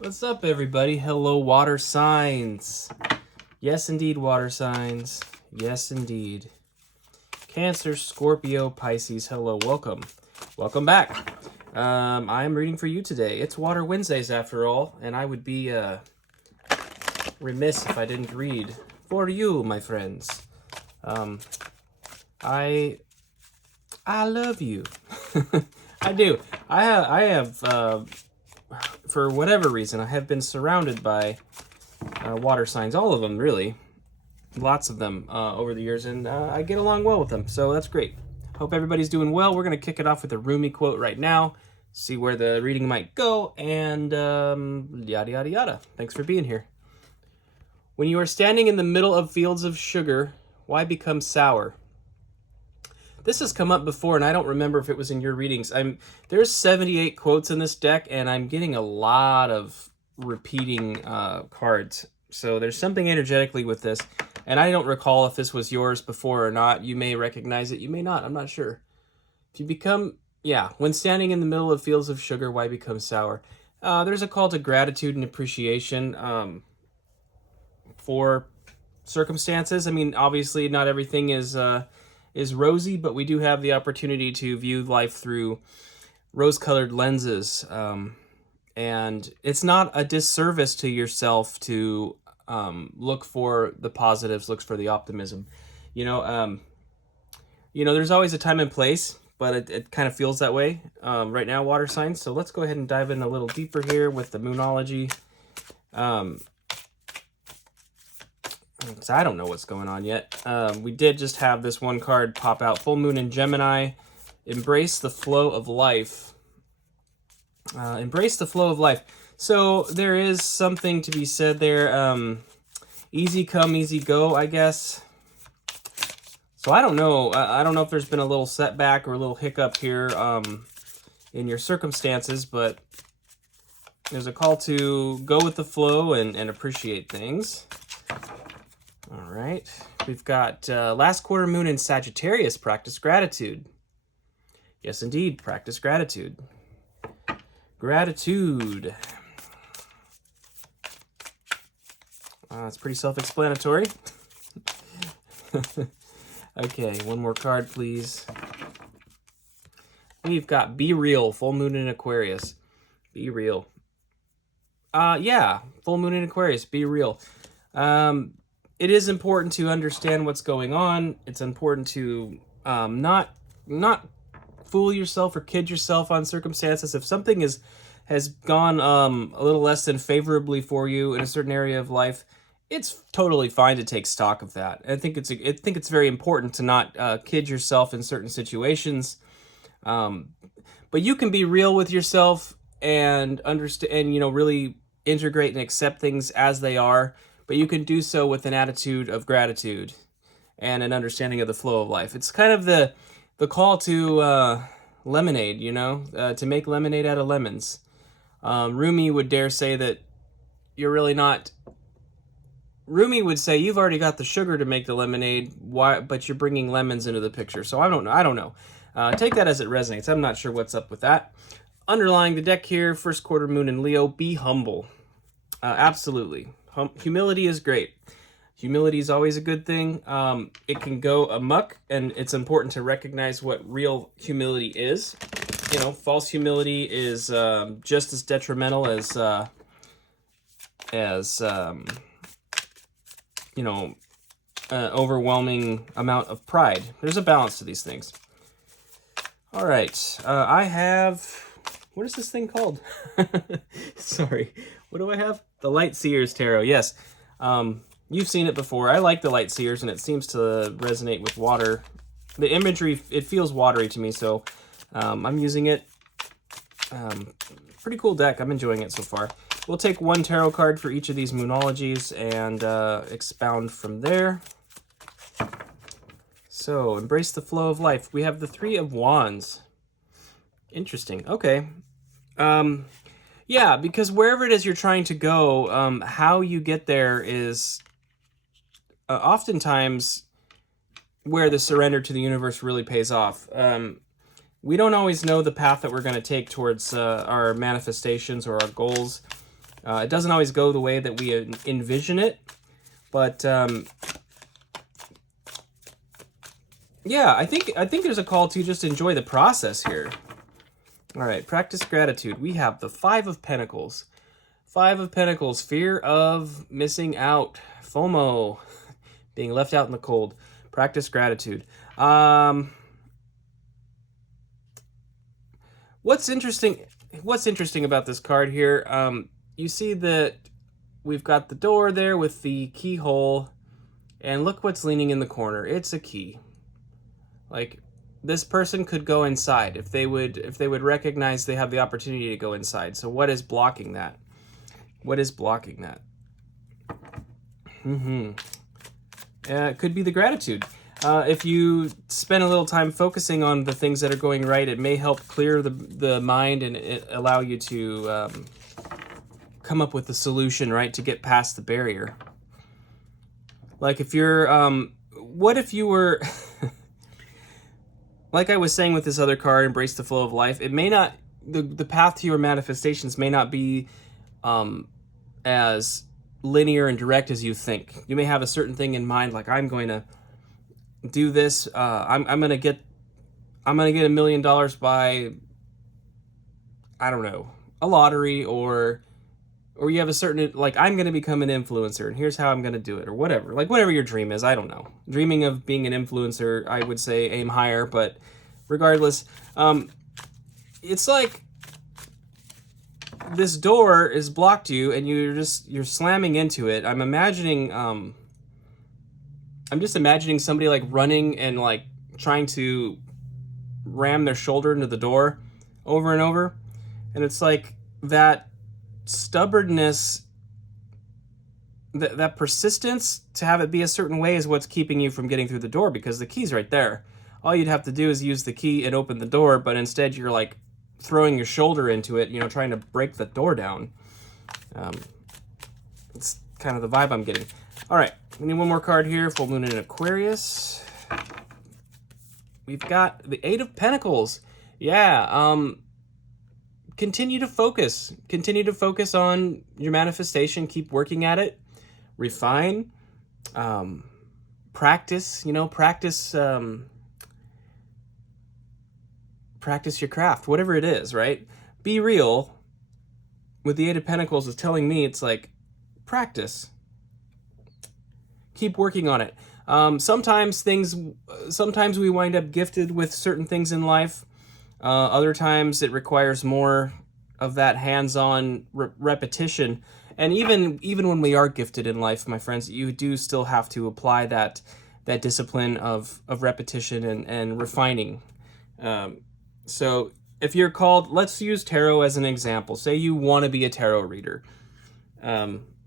What's up, everybody? Hello, water signs. Yes, indeed, water signs. Yes, indeed. Cancer, Scorpio, Pisces. Hello, welcome. Welcome back. I'm reading for you today. It's Water Wednesdays, after all, and I would be remiss if I didn't read for you, my friends. I love you. I do. I have for whatever reason, I have been surrounded by water signs, all of them, really. Lots of them over the years, and I get along well with them, so that's great. Hope everybody's doing well. We're going to kick it off with a Rumi quote right now, see where the reading might go, and yada, yada, yada. Thanks for being here. When you are standing in the middle of fields of sugar, why become sour? This has come up before, and I don't remember if it was in your readings. There's 78 quotes in this deck, and I'm getting a lot of repeating cards. So there's something energetically with this, and I don't recall if this was yours before or not. You may recognize it, you may not. I'm not sure. If you become, when standing in the middle of fields of sugar, why become sour? There's a call to gratitude and appreciation for circumstances. I mean, obviously, not everything is rosy, but we do have the opportunity to view life through rose-colored lenses. And it's not a disservice to yourself to look for the positives, look for the optimism. There's always a time and place, but it kind of feels that way right now, water signs. So let's go ahead and dive in a little deeper here with the Moonology. Because I don't know what's going on yet. We did just have this one card pop out. Full Moon in Gemini. Embrace the flow of life. Embrace the flow of life. So there is something to be said there. Easy come, easy go, I guess. So I don't know. I don't know if there's been a little setback or a little hiccup here in your circumstances, but there's a call to go with the flow and appreciate things. All right, we've got last quarter moon in Sagittarius, practice gratitude. Yes, indeed, practice gratitude. Gratitude. It's pretty self-explanatory. Okay, one more card, please. We've got Be Real, full moon in Aquarius. Be real. Full moon in Aquarius, be real. It is important to understand what's going on. It's important to not fool yourself or kid yourself on circumstances. If something has gone a little less than favorably for you in a certain area of life, it's totally fine to take stock of that. I think it's very important to not kid yourself in certain situations. But you can be real with yourself and understand, and really integrate and accept things as they are. But you can do so with an attitude of gratitude and an understanding of the flow of life. It's kind of the call to lemonade, to make lemonade out of lemons. Rumi would dare say that you're really not. Rumi would say you've already got the sugar to make the lemonade, but you're bringing lemons into the picture. So I don't know. Take that as it resonates. I'm not sure what's up with that. Underlying the deck here, first quarter moon in Leo, be humble. Absolutely. Humility is great. Humility is always a good thing. It can go amok, and it's important to recognize what real humility is. False humility is just as detrimental as overwhelming amount of pride. There's a balance to these things. All right, I have. What is this thing called? Sorry. What do I have? The Light Seers Tarot. Yes. You've seen it before. I like the Light Seers, and it seems to resonate with water. The imagery, it feels watery to me, so I'm using it. Pretty cool deck. I'm enjoying it so far. We'll take one tarot card for each of these Moonologies and expound from there. So, embrace the flow of life. We have the Three of Wands. Interesting. Okay. Because wherever it is you're trying to go, how you get there is oftentimes where the surrender to the universe really pays off. We don't always know the path that we're going to take towards our manifestations or our goals. It doesn't always go the way that we envision it, but yeah, I think there's a call to just enjoy the process here. All right, practice gratitude. We have the Five of Pentacles. Five of Pentacles, fear of missing out, FOMO, being left out in the cold. Practice gratitude. What's interesting about this card here, you see that we've got the door there with the keyhole, and look what's leaning in the corner. It's a key. Like, this person could go inside if they would recognize they have the opportunity to go inside. So what is blocking that? What is blocking that? It could be the gratitude. If you spend a little time focusing on the things that are going right, it may help clear the mind and allow you to come up with a solution, right, to get past the barrier. Like if you're, what if you were, like I was saying with this other card, Embrace the Flow of Life, it may not, the path to your manifestations may not be as linear and direct as you think. You may have a certain thing in mind, like I'm going to do this. I'm gonna get $1 million by, I don't know, a lottery, or you have a certain, like, I'm gonna become an influencer and here's how I'm gonna do it, or whatever. Like whatever your dream is, I don't know. Dreaming of being an influencer, I would say aim higher, but regardless, it's like this door is blocked you and you're slamming into it. I'm just imagining somebody like running and like trying to ram their shoulder into the door over and over. And it's like that stubbornness, that persistence to have it be a certain way is what's keeping you from getting through the door, because the key's right there. All you'd have to do is use the key and open the door, but instead you're like throwing your shoulder into it, trying to break the door down. It's kind of the vibe I'm getting. All right, we need one more card here. Full moon in Aquarius. We've got the Eight of Pentacles. Yeah, continue to focus. Continue to focus on your manifestation. Keep working at it. Refine. Practice, practice your craft, whatever it is, right? Be real. With the Eight of Pentacles is telling me, it's like, practice. Keep working on it. Sometimes we wind up gifted with certain things in life. Other times it requires more of that hands-on repetition. And even when we are gifted in life, my friends, you do still have to apply that discipline of repetition and refining. So if you're called, let's use tarot as an example. Say you want to be a tarot reader.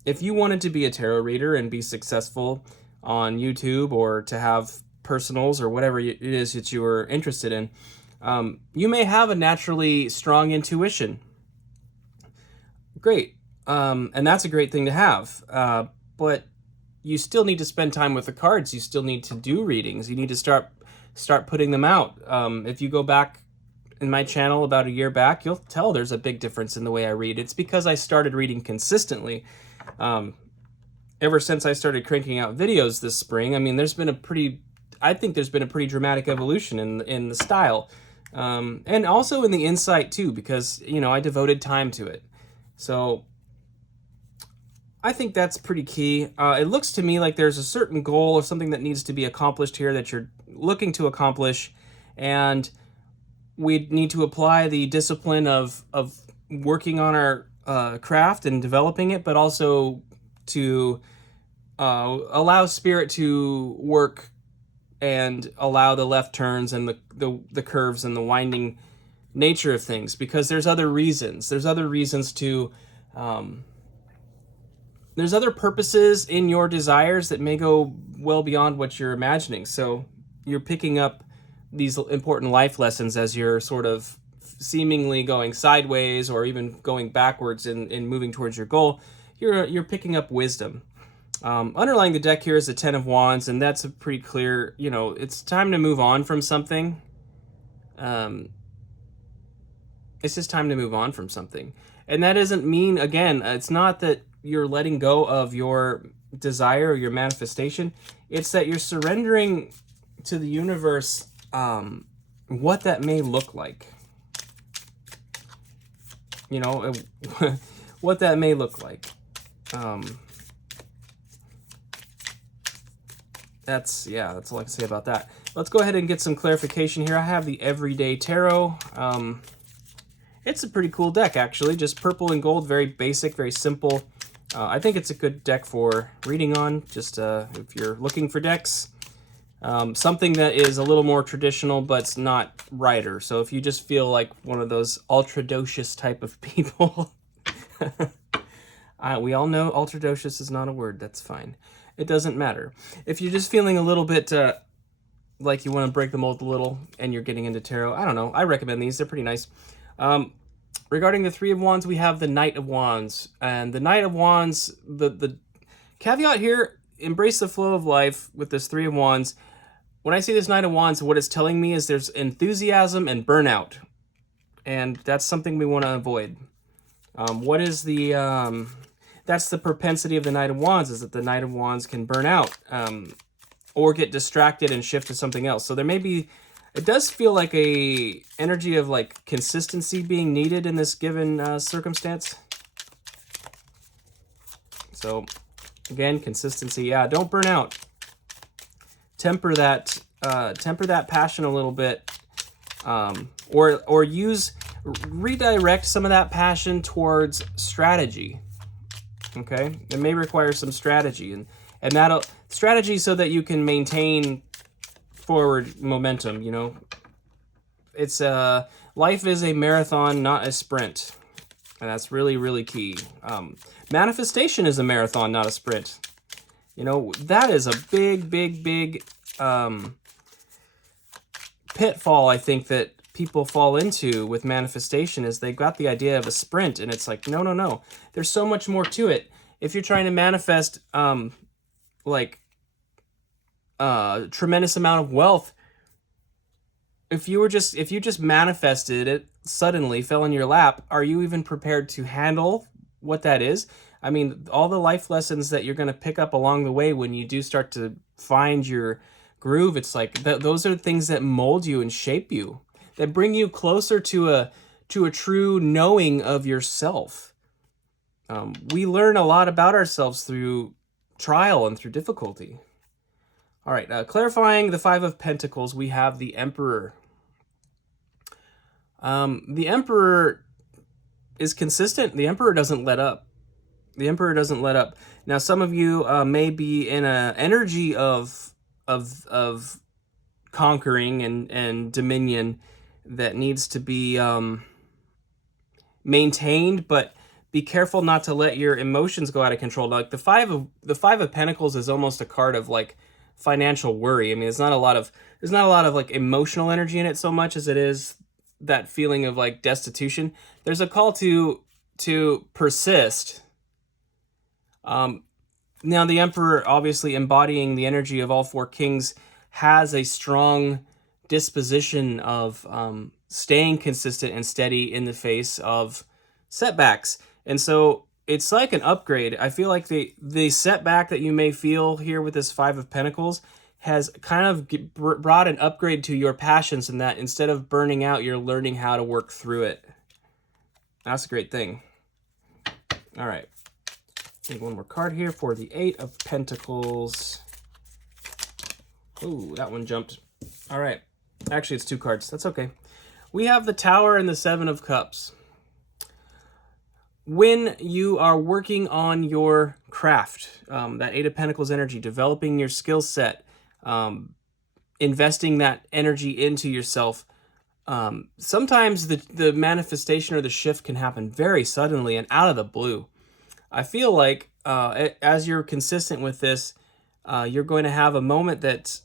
If you wanted to be a tarot reader and be successful on YouTube, or to have personals or whatever it is that you are interested in, you may have a naturally strong intuition. Great. And that's a great thing to have. But you still need to spend time with the cards. You still need to do readings. You need to start putting them out. If you go back in my channel about a year back, you'll tell there's a big difference in the way I read. It's because I started reading consistently. Ever since I started cranking out videos this spring, I mean, there's been a pretty dramatic evolution in the style, and also in the insight too, because I devoted time to it. So I think that's pretty key. It looks to me like there's a certain goal or something that needs to be accomplished here that you're looking to accomplish, and we need to apply the discipline of working on our craft and developing it, but also to allow spirit to work and allow the left turns and the curves and the winding nature of things, because there's other reasons. There's other reasons to there's other purposes in your desires that may go well beyond what you're imagining. So you're picking up these important life lessons as you're sort of seemingly going sideways or even going backwards in moving towards your goal. You're picking up wisdom. Underlying the deck here is the Ten of Wands, and that's a pretty clear, it's time to move on from something. It's just time to move on from something. And that doesn't mean, again, it's not that you're letting go of your desire or your manifestation. It's that you're surrendering to the universe what that may look like. You know, what that may look like. That's all I can say about that. Let's go ahead and get some clarification here. I have the Everyday Tarot. It's a pretty cool deck, actually. Just purple and gold, very basic, very simple. I think it's a good deck for reading on, just if you're looking for decks. Something that is a little more traditional, but it's not Rider. So if you just feel like one of those ultra-docious type of people, we all know ultra-docious is not a word. That's fine. It doesn't matter. If you're just feeling a little bit like you want to break the mold a little and you're getting into tarot, I don't know. I recommend these. They're pretty nice. Regarding the Three of Wands, we have the Knight of Wands. And the Knight of Wands, the caveat here, embrace the flow of life with this Three of Wands. When I see this Knight of Wands, what it's telling me is there's enthusiasm and burnout. And that's something we want to avoid. What is the... that's the propensity of the Knight of Wands, is that the Knight of Wands can burn out or get distracted and shift to something else. So there may be... It does feel like a energy of like consistency being needed in this given circumstance. So again, consistency. Yeah, don't burn out. Temper that passion a little bit, or redirect some of that passion towards strategy. Okay, it may require some strategy, and that'll strategy so that you can maintain forward momentum. You know, it's life is a marathon, not a sprint, and that's really, really key. Manifestation is a marathon, not a sprint. You know, that is a big pitfall, I think, that people fall into with manifestation, is they've got the idea of a sprint, and it's like, no. There's so much more to it. If you're trying to manifest tremendous amount of wealth, if you just manifested it suddenly, fell in your lap, are you even prepared to handle what that is? I mean, all the life lessons that you're going to pick up along the way when you do start to find your groove, it's like those are things that mold you and shape you, that bring you closer to a true knowing of yourself. We learn a lot about ourselves through trial and through difficulty. All right, clarifying the Five of Pentacles, we have the Emperor. The Emperor is consistent. The Emperor doesn't let up. The Emperor doesn't let up. Now, some of you may be in an energy of conquering and dominion that needs to be maintained, but be careful not to let your emotions go out of control. Like the Five of Pentacles is almost a card of like financial worry. I mean, there's not a lot of like emotional energy in it so much as it is that feeling of like destitution. There's a call to persist. Now the Emperor, obviously embodying the energy of all four kings, has a strong disposition of staying consistent and steady in the face of setbacks. And so it's like an upgrade. I feel like the setback that you may feel here with this Five of Pentacles has kind of brought an upgrade to your passions, in that instead of burning out, you're learning how to work through it. That's a great thing. All right. Take one more card here for the Eight of Pentacles. Ooh, that one jumped. All right. Actually, it's two cards. That's okay. We have the Tower and the Seven of Cups. When you are working on your craft, that Eight of Pentacles energy, developing your skill set, investing that energy into yourself, sometimes the manifestation or the shift can happen very suddenly and out of the blue. I feel like as you're consistent with this, you're going to have a moment that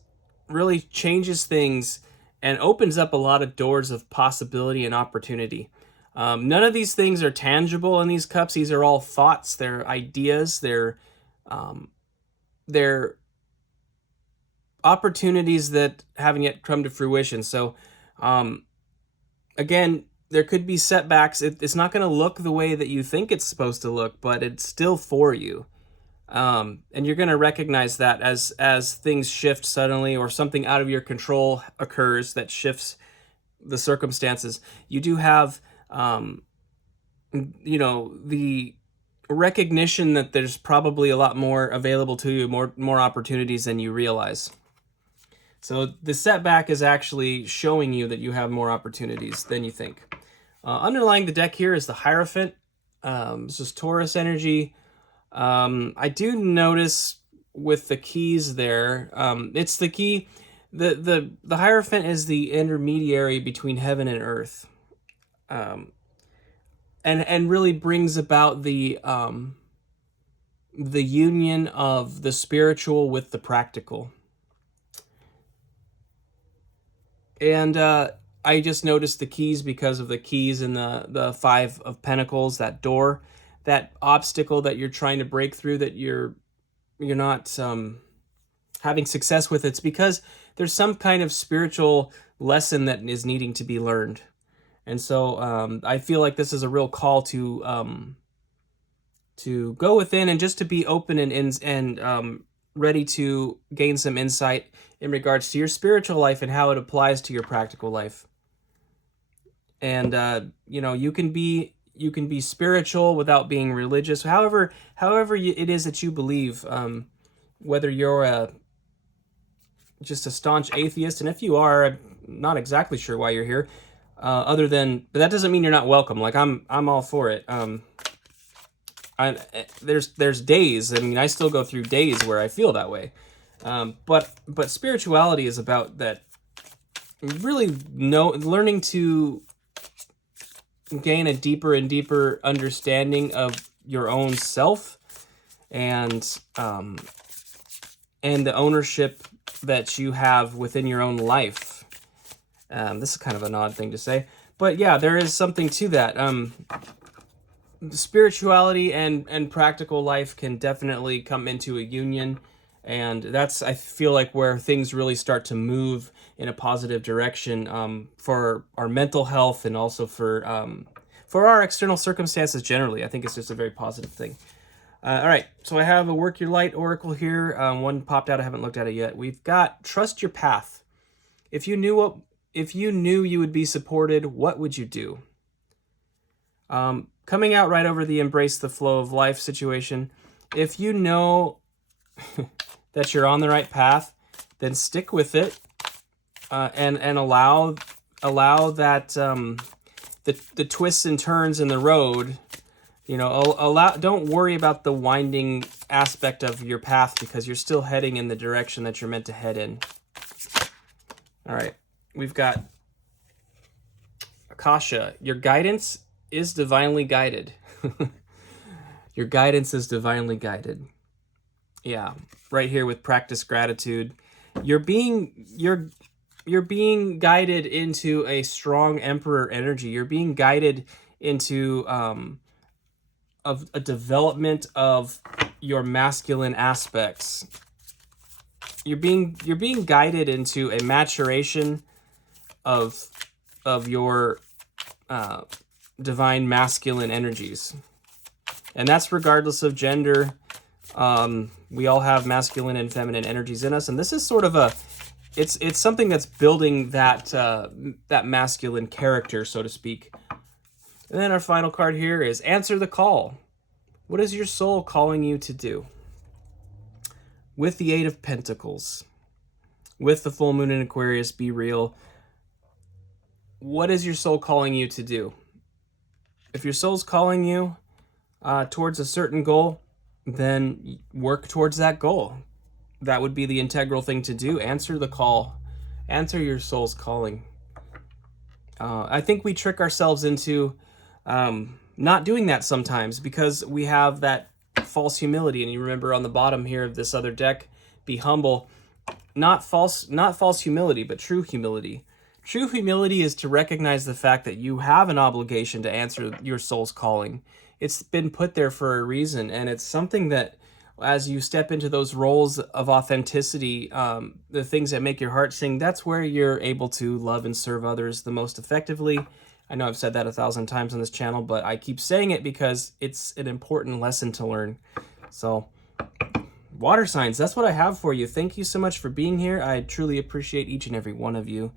really changes things and opens up a lot of doors of possibility and opportunity. None of these things are tangible in these cups. These are all thoughts. They're ideas. They're opportunities that haven't yet come to fruition. So again, there could be setbacks. It's not going to look the way that you think it's supposed to look, but it's still for you. And you're going to recognize that as things shift suddenly, or something out of your control occurs that shifts the circumstances. You do have, the recognition that there's probably a lot more available to you, more opportunities than you realize. So the setback is actually showing you that you have more opportunities than you think. Underlying the deck here is the Hierophant. This is Taurus energy. I do notice with the keys there, it's the key. The Hierophant is the intermediary between heaven and earth, and really brings about the union of the spiritual with the practical. And I just noticed the keys because of the keys in the Five of Pentacles, that door, that obstacle that you're trying to break through, that you're not having success with. It's because there's some kind of spiritual lesson that is needing to be learned. And so I feel like this is a real call to go within and just to be open and ready to gain some insight in regards to your spiritual life and how it applies to your practical life. And you can be spiritual without being religious. However it is that you believe, whether you're just a staunch atheist, and if you are, I'm not exactly sure why you're here. But that doesn't mean you're not welcome. Like I'm all for it. There's days. I mean, I still go through days where I feel that way. But spirituality is about that. Really learning to gain a deeper and deeper understanding of your own self, and the ownership that you have within your own life. This is kind of an odd thing to say, but yeah, there is something to that. Spirituality and practical life can definitely come into a union, and that's, I feel like, where things really start to move in a positive direction, for our mental health and also for our external circumstances generally. I think it's just a very positive thing. All right, so I have a Work Your Light Oracle here. One popped out. I haven't looked at it yet. We've got Trust Your Path. If you knew you would be supported, what would you do? Coming out right over the Embrace the Flow of Life situation. If you know that you're on the right path, then stick with it, and allow that the twists and turns in the road. Don't worry about the winding aspect of your path, because you're still heading in the direction that you're meant to head in. All right, we've got Akasha. Your guidance is divinely guided. Your guidance is divinely guided. Yeah, right here with Practice Gratitude. You're being guided into a strong Emperor energy. You're being guided into of a development of your masculine aspects. You're being guided into a maturation of your divine masculine energies, and that's regardless of gender. We all have masculine and feminine energies in us, and this is sort of it's something that's building that masculine character, so to speak. And then our final card here is Answer the Call. What is your soul calling you to do? With the Eight of Pentacles, with the full moon in Aquarius, be real. What is your soul calling you to do? If your soul's calling you towards a certain goal, then work towards that goal. That would be the integral thing to do. Answer the call. Answer your soul's calling. I think we trick ourselves into not doing that sometimes, because we have that false humility. And you remember on the bottom here of this other deck, be humble. Not false humility, but true humility. True humility is to recognize the fact that you have an obligation to answer your soul's calling. It's been put there for a reason, and it's something that, as you step into those roles of authenticity, the things that make your heart sing, that's where you're able to love and serve others the most effectively, I know I've said that 1,000 times on this channel, but I keep saying it because it's an important lesson to learn. So, water signs, that's what I have for you. Thank you so much for being here. I truly appreciate each and every one of you.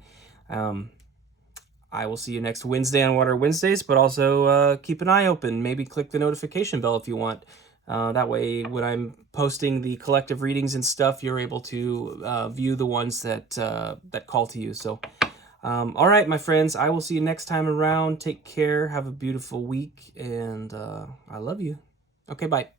I will see you next Wednesday on Water Wednesdays, but also keep an eye open. Maybe click the notification bell if you want. That way, when I'm posting the collective readings and stuff, you're able to view the ones that that call to you. So, all right, my friends, I will see you next time around. Take care. Have a beautiful week, and I love you. Okay, bye.